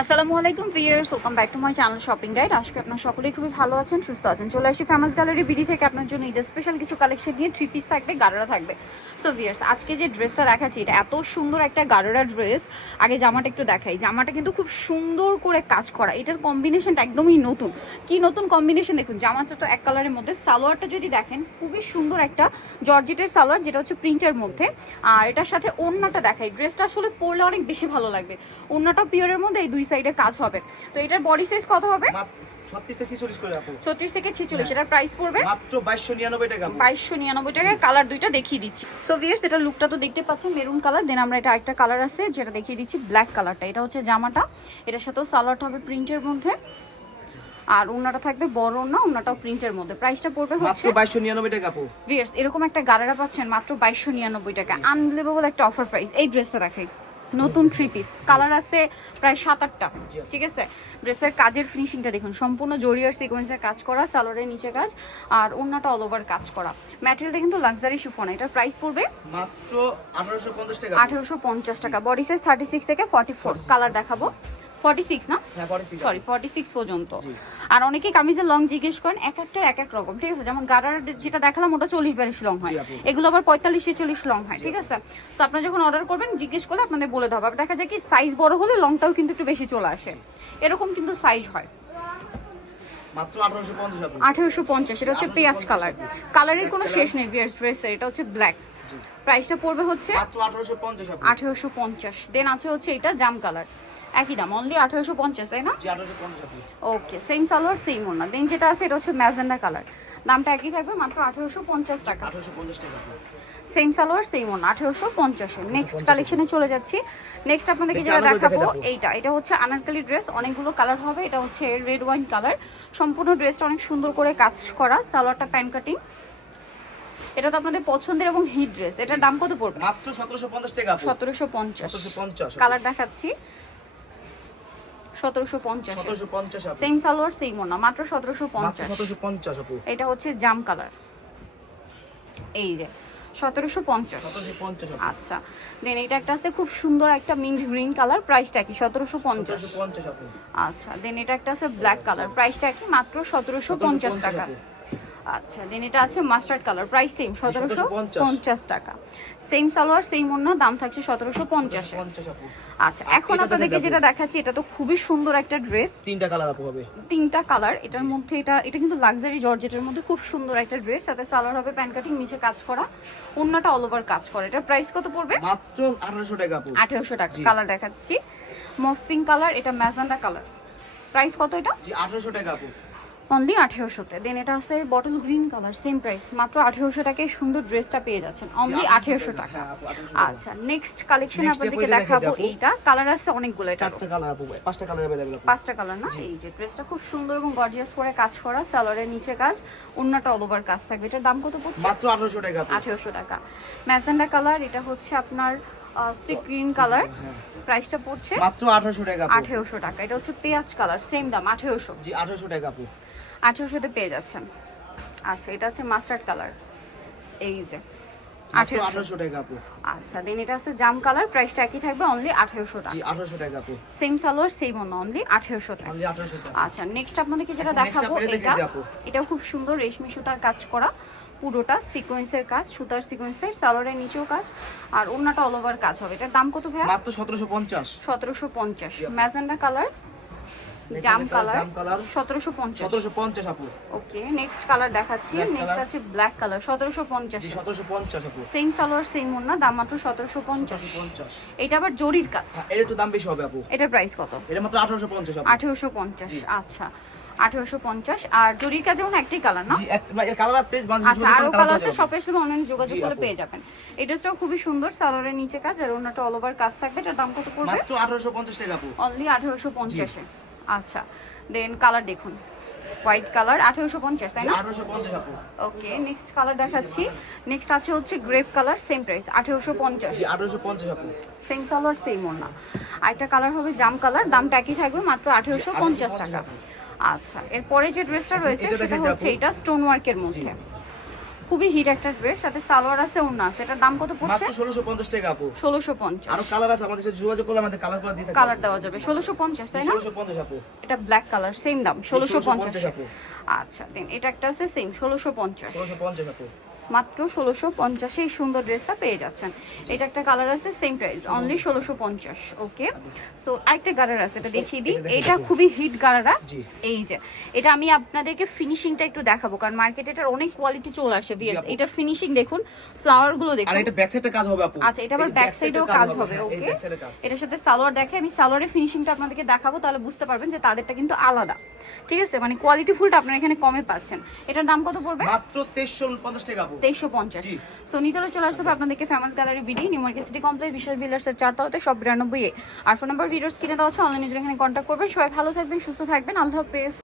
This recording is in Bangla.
আসসালামু আলাইকুম viewers, welcome back to my channel shopping guide. আজকে আপনারা সকলেই খুবই ভালো আছেন, সুস্থ আছেন। চলে আসি ফেমাস গ্যালারি বিডি থেকে আপনার জন্য ঈদের স্পেশাল কিছু কালেকশন নিয়ে। থ্রি পিস থাকবে, গাড়রা থাকবে। সো ভিউয়ার্স, আজকে যে ড্রেসটা দেখাচ্ছি এটা এত সুন্দর একটা গাড়রা ড্রেস। আগে জামাটা একটু দেখাই। জামাটা কিন্তু খুব সুন্দর করে কাজ করা, এটার কম্বিনেশনটা একদমই নতুন। কি নতুন কম্বিনেশন দেখুন, জামাটা তো এক কালারের মধ্যে, সালোয়ারটা যদি দেখেন খুবই সুন্দর একটা জর্জেটের সালোয়ার, যেটা হচ্ছে প্রিন্টের মধ্যে। আর এটার সাথে ওড়নাটা দেখাই, ড্রেসটা আসলে পরলে অনেক বেশি ভালো লাগবে। ওড়নাটা পিওরের মধ্যে, এই দুই সাইডে কাজ হবে। তো এটার বডি সাইজ কত হবে? 36 থেকে 46। এটার প্রাইস পড়বে মাত্র 2299 টাকা। 2299 টাকায়। কালার দুইটা দেখিয়ে দিচ্ছি। সো ভিউয়ার্স, এটা লুকটা তো দেখতে পাচ্ছেন, মেরুন কালার। দেন আমরা এটা আরেকটা কালার আছে যেটা দেখিয়ে দিচ্ছি, ব্ল্যাক কালারটা। এটা হচ্ছে জামাটা, এটার সাথেও সালোয়ারটা হবে প্রিন্টের মধ্যে, আর ওন্নাটা থাকবে বড় ওন্না, ওন্নাটাও প্রিন্টের মধ্যে। প্রাইসটা পড়বে হচ্ছে মাত্র 2299 টাকা আপু। ভিউয়ার্স, এরকম একটা গাড়ারা পাচ্ছেন মাত্র 2299 টাকা। আনবিলিভেবল একটা অফার প্রাইস। এই ড্রেসটা দেখাই, নতুন থ্রি পিস, কালার আছে প্রায় 7-8টা। ঠিক আছে, ড্রেসের কাজের ফিনিশিংটা দেখুন, সম্পূর্ণ জরিয়ার সিকোয়েন্সের কাজ করা, সালোয়ারের নিচে কাজ, আর ওন্নাটা অল ওভার কাজ করা। ম্যাটেরিয়ালটা কিন্তু লাক্সারি শিফন। এটার প্রাইস পড়বে মাত্র 1850 টাকা। 1850 টাকা। বডি সাইজ 36 থেকে 44। কালার দেখাবো 46 না, হ্যাঁ 46। সরি 46 পর্যন্ত। আর অনেকেই কামিজের লং জিজ্ঞেস করেন, এক একটার এক এক রকম। ঠিক আছে, যেমন গাড়ার যেটা দেখালাম ওটা 40-42 লং হয়, এগুলো আবার 45-40 লং হয়। ঠিক আছে, তো আপনারা যখন অর্ডার করবেন জিজ্ঞেস করলে আপনাদের বলে দেবো। দেখা যায় কি সাইজ বড় হলে লংটাও কিন্তু একটু বেশি চলে আসে, এরকম কিন্তু সাইজ হয়। মাত্র 1850 আপু। 1850। এটা হচ্ছে পেঁয়াজ কালার, কালারের কোনো শেষ নেই ভিউয়ার্স ড্রেসের। এটা হচ্ছে ব্ল্যাক, প্রাইসটা পড়বে হচ্ছে মাত্র 1850 আপু। 1850। দেন আছে হচ্ছে এটা জাম কালার, একই দাম, অনলি 1850, তাই না? জি 1850 আপু। ওকে, সেম সালোয়ার সেম ওড়না। দেন যেটা আছে এটা হচ্ছে ম্যাজেন্ডা কালার, দামটা একই থাকবে, মাত্র 1850 টাকা। 1850 টাকা আপু। সেম সালোয়ার সেম ওড়না, 1850। নেক্সট কালেকশনে চলে যাচ্ছি। নেক্সট আপনাদেরকে যেটা দেখাবো এটা হচ্ছে আনারকলি ড্রেস, অনেকগুলো কালার হবে। এটা হচ্ছে রেড ওয়াইন কালার, সম্পূর্ণ ড্রেসটা অনেক সুন্দর করে কাজ করা, সালোয়ারটা প্যান কাটিং। এটা তো আপনাদের পছন্দের এবং হিট ড্রেস। এটার দাম কত পড়বে? মাত্র 1750 টাকা আপু। 1750। 1750। কালার দেখাচ্ছি 1750। 1750 আপু। সেম সালোয়ার সেম ওড়না, মাত্র মাত্র 1750। 1750 আপু। এটা হচ্ছে জাম কালার, এই যে 1750। 1750 আপু। আচ্ছা, দেন এটা একটা আছে খুব সুন্দর একটা মিন্ট গ্রিন কালার, প্রাইসটা কি? 1750। 1750 আপু। আচ্ছা, দেন এটা একটা আছে ব্ল্যাক কালার, প্রাইসটা কি? মাত্র 1750 টাকা। আচ্ছা, দেন এটা আছে মাস্টার্ড কালার, প্রাইস সেম 1750 টাকা। সেম সালোয়ার সেম ওড়না, দাম থাকছে 1750। 50 আপু। আচ্ছা, এখন আপনাদেরকে যেটা দেখাচ্ছি এটা তো খুবই সুন্দর একটা ড্রেস, তিনটা কালার আপু হবে। তিনটা কালার। এটার মধ্যে এটা কিন্তু লাক্সারি জর্জেটের মধ্যে খুব সুন্দর একটা ড্রেস, সাথে সালোয়ার হবে প্যান কাটিং, নিচে কাজ করা, ওড়নাটা অল ওভার কাজ করা। এটার প্রাইস কত পড়বে? মাত্র 1800 টাকা আপু। 1800 টাকা। কালার দেখাচ্ছি মফ পিঙ্ক কালার, এটা ম্যাজেন্ডা কালার। প্রাইস কত এটা? জি 1800 টাকা আপু। অনলি 1800-তে। দেন এটা আছে bottle green colour, same price, মাত্র 1800 টাকায় সুন্দর ড্রেসটা পেয়ে যাচ্ছেন, অনলি 1800 টাকা। আচ্ছা, নেক্সট কালেকশন আপনাদেরকে দেখাবো। এইটা কালার আছে অনেকগুলো, এটা চারটা কালার আপু, পাঁচটা কালার अवेलेबल আপু। 5টা কালার না? এই যে ড্রেসটা খুব সুন্দর এবং গর্জিয়াস করে কাজ করা, সালোয়ারের নিচে কাজ, ওন্নাটা অল ওভার কাজ থাকবে। এটার দাম কত পড়ছে? মাত্র 1800 টাকা আপু। 1800 টাকা। ম্যাজেন্ডা কালার, এটা হচ্ছে আপনার সি গ্রিন কালার, প্রাইসটা পড়ছে মাত্র 1800 টাকা আপু। 1800 টাকা। এটা হচ্ছে পেঁয়াজ কালার, সেম দাম 1800। জি 1800 টাকা আপু। 1800-তে পেয়ে যাচ্ছেন। আচ্ছা, এটা হচ্ছে মাস্টার্ড কালার, এই যে মাত্র 1800। 1800 টাকা আপু। আচ্ছা, দেন এটা আছে জাম কালার, প্রাইসটা একই থাকবে, অনলি 1800 জি টাকা। 1800 টাকা আপু। সেম সালোয়ার সেম ওড়না, অনলি 1800 টাকা। অনলি 1800 টাকা। আচ্ছা, নেক্সট আপনাদেরকে যেটা এখন next দেখাবো আপনাদের এটা, দেখে দেখাবো। এটাও খুব সুন্দর রেশমি সুতার কাজ করা, পুরোটা সিকোয়েন্সের কাজ, সুতার সিকোয়েন্সের, সালোয়ারের নিচেও কাজ, আর ওড়নাটা অল ওভার কাজ হবে। এটার দাম কত ভাইয়া? মাত্র 1750। 1750। ম্যাজেন্ডা কালার, জাম কালার, 1750। 1750 আপু। ওকে, নেক্সট কালার দেখাচ্ছি। Black next color। আছে ব্ল্যাক কালার, 1750। জি 1750 আপু। সেম সালোয়ার সেম ওড়না, দাম মাত্র 1750। 1750। এটা আবার জরির কাজ। এর একটু দাম বেশি হবে আপু। এটার প্রাইস কত? এটা মাত্র 1850 আপু। 1850। আচ্ছা, 1850। আর জরির কাজ যেমন একটাই কালার না? জি এর কালার আছে, আচ্ছা, আরো কালার আছে, শপে আসলে অনলাইনে যোগাযোগ করলে পেয়ে যাবেন। এই ড্রেসটাও খুবই সুন্দর, সালোয়ারের নিচে কাজ আর ওড়নাটা অল ওভার কাজ থাকবে। এটার দাম কত পড়বে? মাত্র 1850 টাকা আপু। অনলি 1850-এ। আচ্ছা, দেন কালার দেখুন, হোয়াইট কালার, 1850, তাই জি না? 1850 আপু। ওকে, নেক্সট কালার দেখাচ্ছি। নেক্সট আছে হচ্ছে গ্রেপ কালার, সেম প্রাইস 1850। জি 1850 আপু। সেম সালোয়ার সেম ওড়না। আরেকটা কালার হবে জাম কালার, দামটা একই থাকবে, মাত্র 1850 টাকা। আচ্ছা, এরপরে যে ড্রেসটা রয়েছে এটা সেটা দেখাই হচ্ছে আপু। এটা স্টোন ওয়ার্কের মধ্যে। খুবই হিট একটা ড্রেস, সাথে সালোয়ার আছে, ওড়না আছে। এটার দাম কত পড়ছে? মাত্র 1650 টাকা আপু। 1650। আরো কালার আছে, আমাদের সাথে যোগাযোগ করলে আমাদের কালার দিয়ে থাকবে। কালার দেওয়া যাবে 1650, তাই না? 1650 আপু। এটা ব্ল্যাক কালার, সেম দাম 1650। আপু। আচ্ছা দেন এটা একটা আছে সেম 1650, 1650 আপু। মাত্র 1650 এই সুন্দর ড্রেসটা পেয়ে যাচ্ছেন। এটা একটা কালার আছে, সেম প্রাইস অনলি 1650। ওকে, সো আরেকটা গারারা আছে, এটা দেখিয়ে দিই। এটা খুবই হিট গারারা। জি। এই যে এটা আমি আপনাদেরকে ফিনিশিংটা একটু দেখাবো, কারণ মার্কেটে এটার অনেক কোয়ালিটি চলে আসে ভিউয়ার্স। এটার ফিনিশিং দেখুন, ফ্লাওয়ার গুলো দেখুন। আর এটা ব্যাক সাইডে কাজ হবে আপু। আচ্ছা, এটা আবার ব্যাক সাইডেও কাজ হবে। হ্যাঁ, এই ওকে, ব্যাক সাইডে কাজ। এটার সাথে সালোয়ার দেখে আমি সালোয়ারের ফিনিশিংটা আপনাদেরকে দেখাবো, তাহলে বুঝতে পারবেন যে তাদেরটা কিন্তু আলাদা। ঠিক আছে, মানে কোয়ালিটি ফুলটা আপনারা এখানে কমে পাচ্ছেন। এটার দাম কত পড়বে? মাত্র 2350 টাকা আপু। 2350। জি। সো নিতলে চলে আসতে হবে আপনাদেরকে famous gallery BD, New Market City complex, বিশাল বিল্ডার্সের 4 তলাতে, সব 92 এ। আর ফোন নাম্বার ভিডিওস কিনে দেওয়া আছে, অনলাইনে এখানে কন্ট্যাক্ট করবেন। সবাই ভালো থাকবেন, সুস্থ থাকবেন, আল্লাহ হাফেজ।